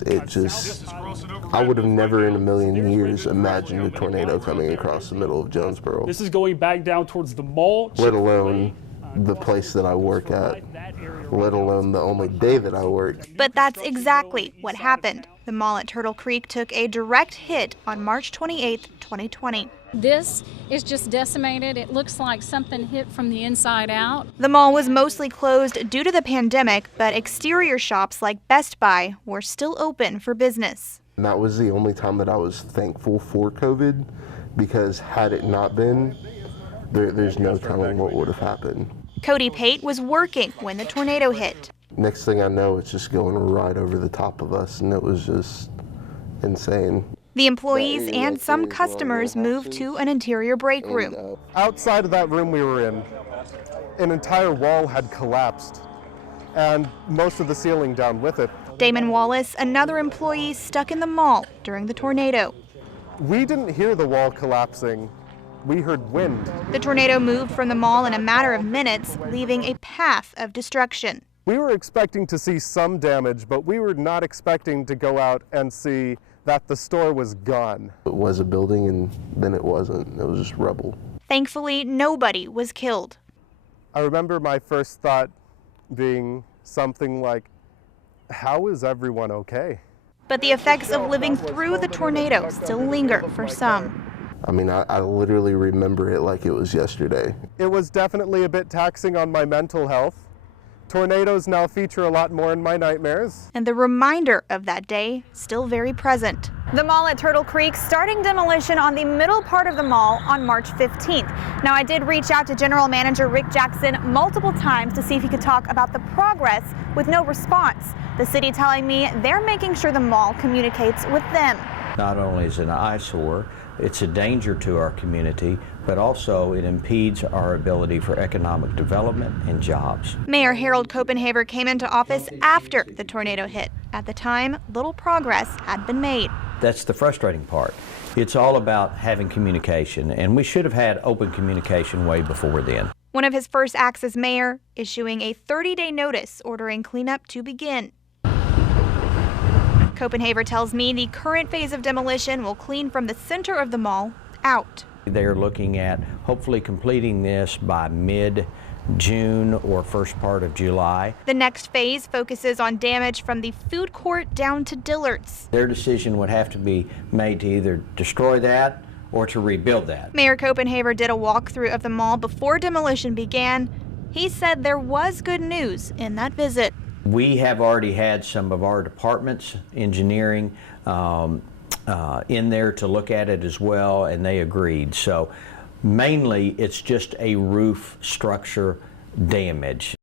because I would have never in a million years imagined a tornado coming across the middle of Jonesboro. This is going back down towards the mall. Let alone the place that I work at, let alone the only day that I work. But that's exactly what happened. The mall at Turtle Creek took a direct hit on March 28, 2020. This is just decimated. It looks like something hit from the inside out. The mall was mostly closed due to the pandemic, but exterior shops like Best Buy were still open for business. And that was the only time that I was thankful for COVID, because had it not been, there's no telling what would have happened. Cody Pate was working when the tornado hit. Next thing I know, it's just going right over the top of us, and it was just insane. The employees and some customers moved to an interior break room. Outside of that room we were in, an entire wall had collapsed, and most of the ceiling down with it. Damon Wallace, another employee stuck in the mall during the tornado. We didn't hear the wall collapsing. We heard wind. The tornado moved from the mall in a matter of minutes, leaving a path of destruction. We were expecting to see some damage, but we were not expecting to go out and see that the store was gone. It was a building, and then it wasn't. It was just rubble. Thankfully, nobody was killed. I remember my first thought being something like, how is everyone okay? But the effects of living through the tornado still linger for some. I mean, I literally remember it like it was yesterday. It was definitely a bit taxing on my mental health. Tornadoes now feature a lot more in my nightmares. And the reminder of that day still very present. The mall at Turtle Creek starting demolition on the middle part of the mall on March 15th. Now, I did reach out to General Manager Rick Jackson multiple times to see if he could talk about the progress, with no response. The city telling me they're making sure the mall communicates with them. Not only is it an eyesore, it's a danger to our community, but also it impedes our ability for economic development and jobs. Mayor Harold Copenhaver came into office after the tornado hit. At the time, little progress had been made. That's the frustrating part. It's all about having communication, and we should have had open communication way before then. One of his first acts as mayor, issuing a 30-day notice ordering cleanup to begin. Copenhaver tells me the current phase of demolition will clean from the center of the mall out. They're looking at hopefully completing this by mid-June or first part of July. The next phase focuses on damage from the food court down to Dillard's. Their decision would have to be made to either destroy that or to rebuild that. Mayor Copenhaver did a walkthrough of the mall before demolition began. He said there was good news in that visit. We have already had some of our departments, engineering, in there to look at it as well, and they agreed. So mainly it's just a roof structure damage.